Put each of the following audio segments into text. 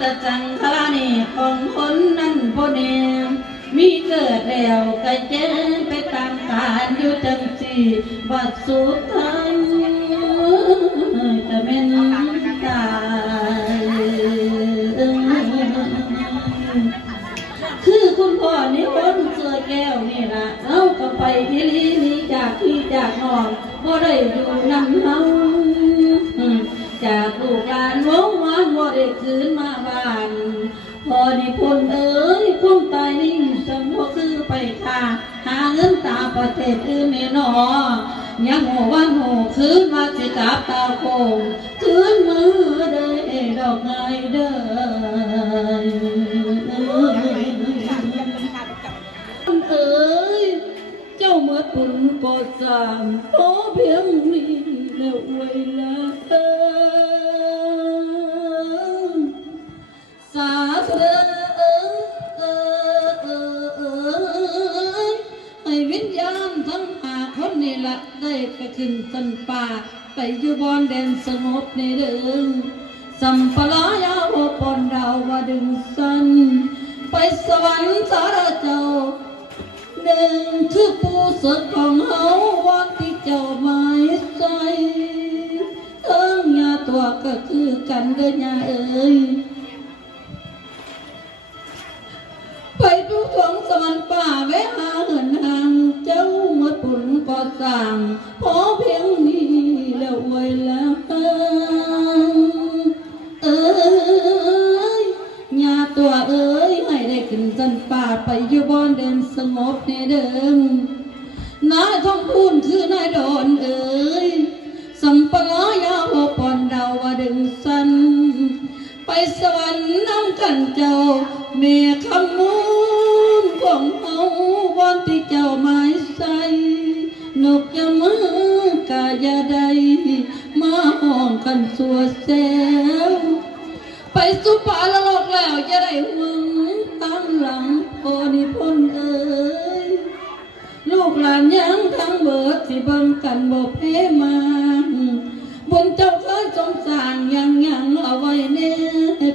ตจังคลานีของคนนั้นพ่เนมมีเกิดแล้วก็เจ๊ไปตามการอยู่จังสีบัดสุดท้ายจะเป็นตายคือคุณพ่อนี่คนเสือแก้วนี่ละเอาก็ไปอีหลีนี่จากพี่จากน้องบ่ได้อยู่นำเฮา จากลูกหลานวงวานบ่ได้คืนมาบ้านพอนิพนเอ๋ยคงตายนิ่งสมบ่คือไปค่าหาเงินตาประเทศอื่นแน่นอยังหัววันหัวคืนมาสิกลับตาโคงคืนมือ วิญญาณทั้งหาคนนี่ละได้ไปขึ้นสันป่า ไปอยู่บอนแดนสงบในเดิมสัมปลายาวปนดาวว่าดึงสัน ไปสวรรค์สารเจ้าเดินคือปูสดของเฮาวันที่เจ้าไม้ใจเอิงยาตัวก็คือกันเด้อยาเอ้ยไปดูของสวรรค์ป่าแวะหา เจ้าหมดปุ่นก็สั่งพอเพียงนี้แล้วไว้แล้วเอ้ยญาตัวเอ้ยให้ได้ขึ้นจันป่าไปอยู่บอนเดินสงบในเดิมนายท้องพูนคือนายดอนเอ้ยสัมปะลายาโอปอนดาวาดึงสันไปสวรรค์น้ำกันเจ้าเมียคำมูลของ วันที่เจ้าไม้ใส่นกยามือกายาใด มาห้องกันสัวแซวไปสุภาละโลกแล้วจะได้หวังตั้งหลังพอนิพนธ์เอ้ยลูกหลานยังทั้งเบิดที่บิ่งกันบ่เพมาบนเจ้าเคยสงสารยังยังเอาไว้เน่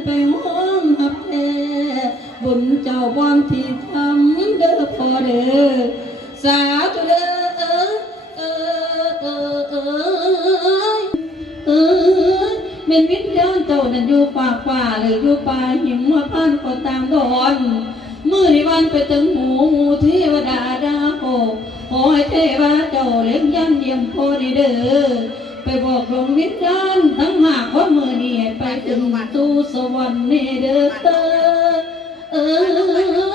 ไปห้องหับแท้บนเจ้าบอนที่ทำเด้อ พอเด้อสาธุเด้อเออเออเออเออเอ้ยเม็นวิญญาณเจ้านั้นอยู่ป่าป่าหรืออยู่ป่าหิมมาพันก็ตามดอนมือในวันไปถึงหูหมูเทวดาดาโอขอให้เทวดาเจ้าเล็กยันเยี่ยมพอดีเด้อไปบอกดวงวิญญาณทั้งหากว่ามือนี้ไปถึงสู่สวรรค์นี่เด้อเอ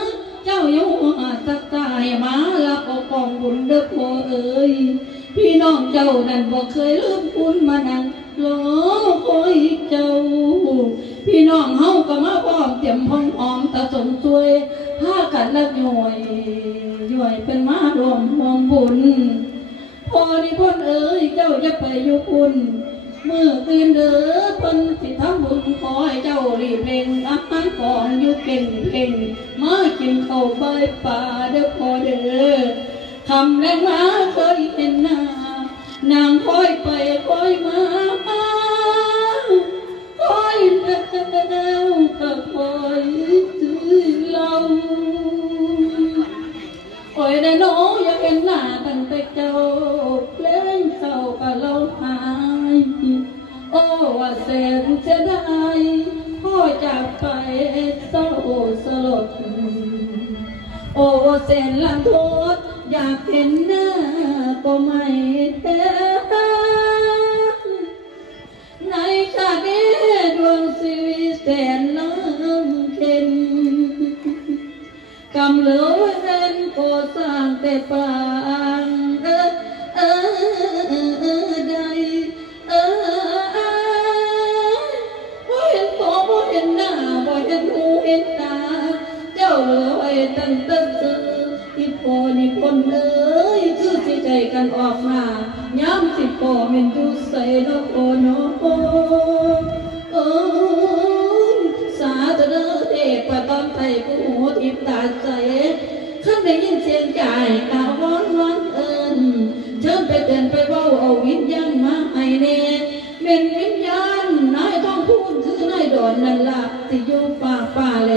อเจ้าอยู่ หาสักตายมาลับเอากองบุญเด้อพ่อเอ้ยพี่น้องเจ้านั่นบอกเคยลืมคุณมานั่งรอคอยเจ้า พี่น้องเฮาก็มาพร้อมเตรียมห้องหอมตะสมสวยพากันละย่อยย่อยเป็นมารวมหวงบุญพอนิพนธ์เอ้ยเจ้าจะไปอยู่คุณ มื่อคืนเด้อเพิ่นสิทำบุญขอให้เจ้ารีบเร่งอาหารก่อนอยู่เก่งเก่งเมากินข้าวใบป่าเด้อพอเด้อคำแรงมาเคยเห็นหน้านางคอยไปคอยมาคอยแล้วก็คอยซื้อเราคอยได้น้องอยากเห็นหน้ากันแต่เจ้า แสนเสียดายพ่อจากไปเศร้าสลด โอ้เสนลังโทษ อยากเห็นหน้าก็ไม่เห็ในชาตินี้ดวงชีวิตแสนน้ำเข็นกำเหลือไว้เดินก็สร้างแต่ปา ยินเสียงจ่ายตาว้อนว้อนเอิญเชิญไปเตือนไปเว้าเอาวิญญาณมาให้เน่เป็นวิญญาณนายต้องพูดคือนายดอนนั่นละสิอยู่ป่าป่าแล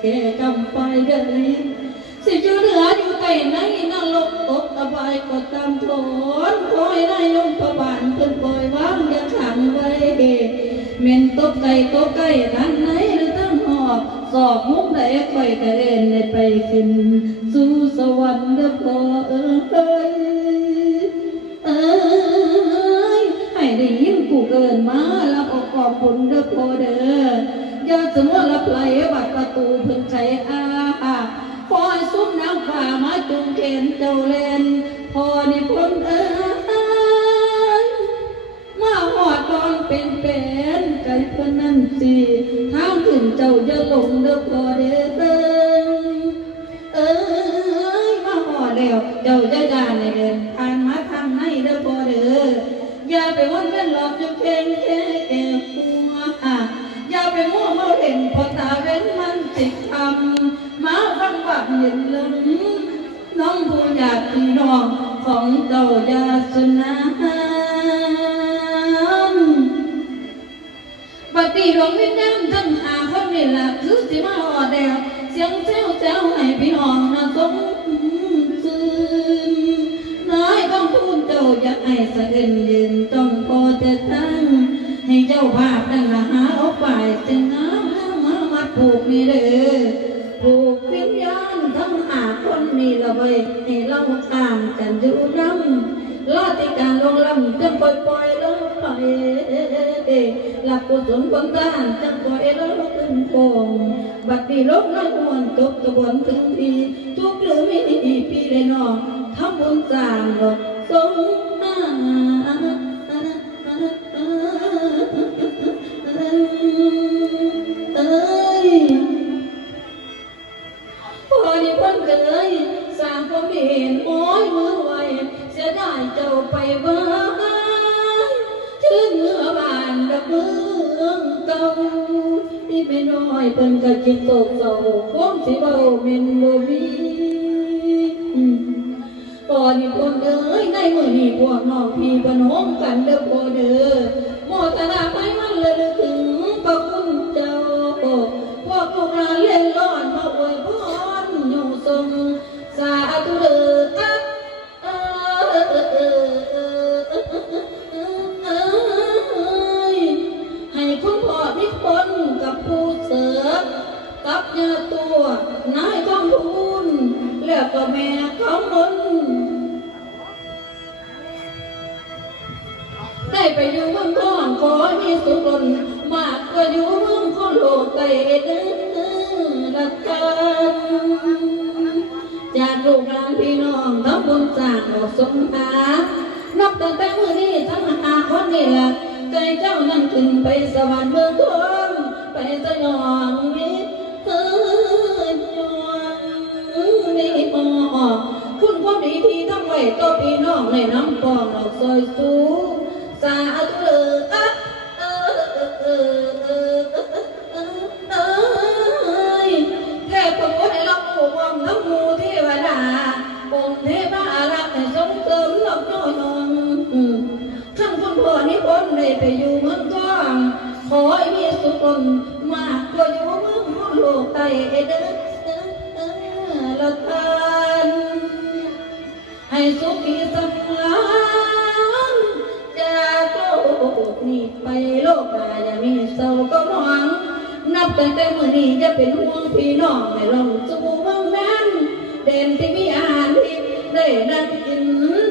แก่กำไปเดินสิอยู่เหนืออยู่ใต้ในนรกตกอบายก็ตามทนคอยนายงพระบานเพิ่นปล่อยวางอย่าขังไว้เม่นตกไก่ตกไก่ทางไหนหรือตั้งหอบ สอบมุมใดค่อยกระเด็นได้ไปขึ้นสู่สวรรค์เด้อพ่อเอ้ยเอ้ยให้ได้ยินกูเกินมาแล้วก็ขอบคุณเด้อพ่อเด้อย่าสมว่ารับไหลบัดประตูเพิ่นใจอาคอยซุ้มน้ำฟ้ามาจุงเขนเจ้าเล่นพอนี่พ้นเอ้ยมาหอดตอนเป็นเป็น เพิ่นนั่นสิทางขึ้นเจ้าอย่าหลงเด้อพอเด้อเอ้ยมาหอดแล้วเจ้าจะด่าในเดินผ่านมาทางไหนเด้อพอเด้ออย่าไปวนเวียนหลอกจนเพ่งเท่แก่หัวอย่าไปมั่วเมาเล่นพอตาเว้นมันติดทำมาฟังบักเห็นลึงน้องผู้อยากพี่น้องของเจ้าอย่าสนา นบัดนี้ดวงวิญญาณทั้งหาคนนี่ล่ะคือสิมาหอดแดวเสียงแซวแซวให้พี่น้องนะสมซื่นน้อยต้องพูดเจ้าอยากให้สะเอื่นยืนต้องพอจะตั้งให้เจ้าภาพนั่นละหาเอาไปจึงน้ำห้ามามาผูกนี่เด้อผูกวิญญาณทั้งหาคนนี่ละเว้ยให้เราตามกันอยู่น้ำลาติการลงลำจังปล่อยปล่อยลงไป หลักกุศลความต้านจังปล่อยลงขึ้นโคงบัดนี้ลบน้อยมวนจบกตะบวนถึงทีทุกหรือไม่ดีพี่เลยน้องทำบุญสร้างดอกสงฆ์เไม่น้อยเพิ่นก็จิตตกเศร้าคงสิเบาเม่นบ่มีอืมพอดีเดินเอ้ยในมือนี้พวกน้องพี่ปนมกันเด้อพ่อเด้อโมทนาไปมันเลยถึงพระคุณเจ้าพวกพวกเราเล่นร้อนมาอวยพรอยู่ทรง ไปอยู่เมืองทองขอมีสุขลนมากกว่าอยู่เมืองคนโลกไกลเด้อละกันจากลูกหลานพี่น้องทั้งบุญสร้างดอกสมหานับตั้งแต่เมื้อนี้ทั้งหาคนนี่ล่ะใจเจ้านั่งขึ้นไปสวรรค์เมืองทองไปสยองมิ ทั้งคุณพ่อนิพนธ์ได้ไปอยู่เมืองทอง ขอให้มีสุขลมากกว่าอยู่เมืองคนโลกใต้เด้อละทานให้สุขีสังลานจากโลกนี้ไปโลกหน้าอย่ามีเศร้าก็หวังนับตั้งแต่มื้อนี้จะเป็นห่วงพี่น้องไม่ลองสู่เมืองนั้นเด่นที่มี อาหารทิพย์ได้นั่งกิน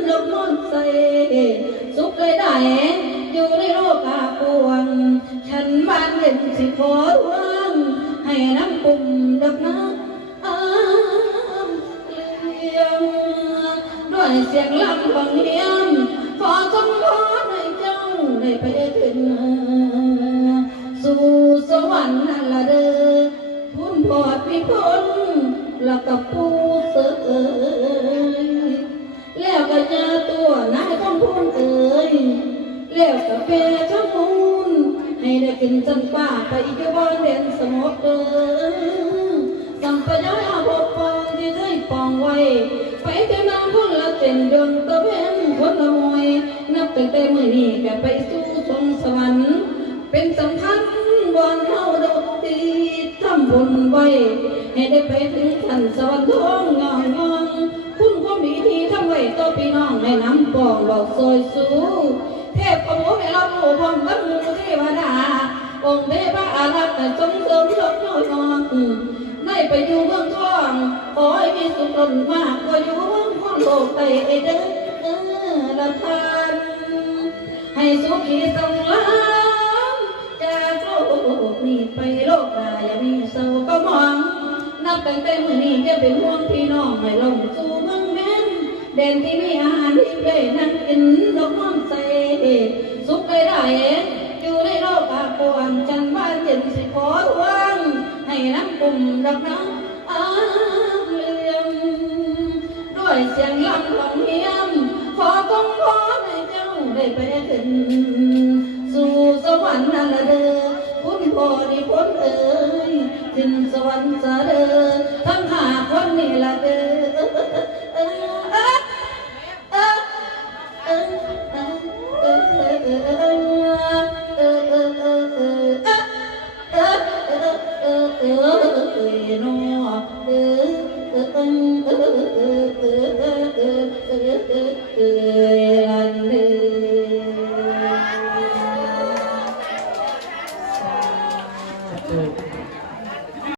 นกมอนใส่สุขได้ได้อยู่ในโลกาปวง ฉันบ้านเย็นสิขอทวงให้น้ำปุ่มดับน้ำอ้ามเลี้ยงด้วยเสียงลำของเฮียมขอสมพรให้เจ้าได้ไปขึ้นสู่สวรรค์นั่นละเด้อทุนพอดพิพลแล้วก็ผู้เสยแล้ว ก็เจอตัวนายต้องพูนเอ่ยแล้วก็เปรทั้งมูลให้ได้กินจนป่าไปอีกบ้านเด่นสมบเด้อสัมปยาพบปองที่ได้ปองไว้ ไปเท่าน้ำคนละเส้นดวงตะเวนคนละมวยนับตั้งแต่มื้อนี้ก็ไปสู่สวงสวรรค์เป็นสำคัญบอนเฮาเด้อบุญไว้ให้ได้ไปถึงขันสวรรค์ทองงาม พี่น้องให้น้ำปองหลอกซอยสู้เทพประมูให้เราดูพร้อมทั้งหมูเทวดาองค์เทพอารักษ์จงเสริมยกย่อยนอนได้ไปอยู่เมืองทองขอให้มีสุขล้นมากกว่าอยู่เมืองคนโลกไตเอเด้อละทานให้สุขีสำลามจากโลกนี้ไปโลกหน้าอย่ามีเศร้าก็มองนับตั้งแต่มื้อนี้จะเป็นห่วงพี่น้องให้ลงสู่ เด่นที่มีอาหารที่ได้นั่งกินดอกน้องใสสุขได้ได้อยู่ในโลกอาปวงจันบ้านเย็นสิขอทวงให้น้ำปุ่มดอกน้ำอาเลื่อมด้วยเสียงลำของเฮียมขอคงขอให้เจ้าได้ไปถึงสู่สวรรค์นั่นละเด้อคุณพ่อนี่พ้นเอ่ยขึ้นสวรรค์ซะเด้อทั้งหาคนนี่ละเด้อ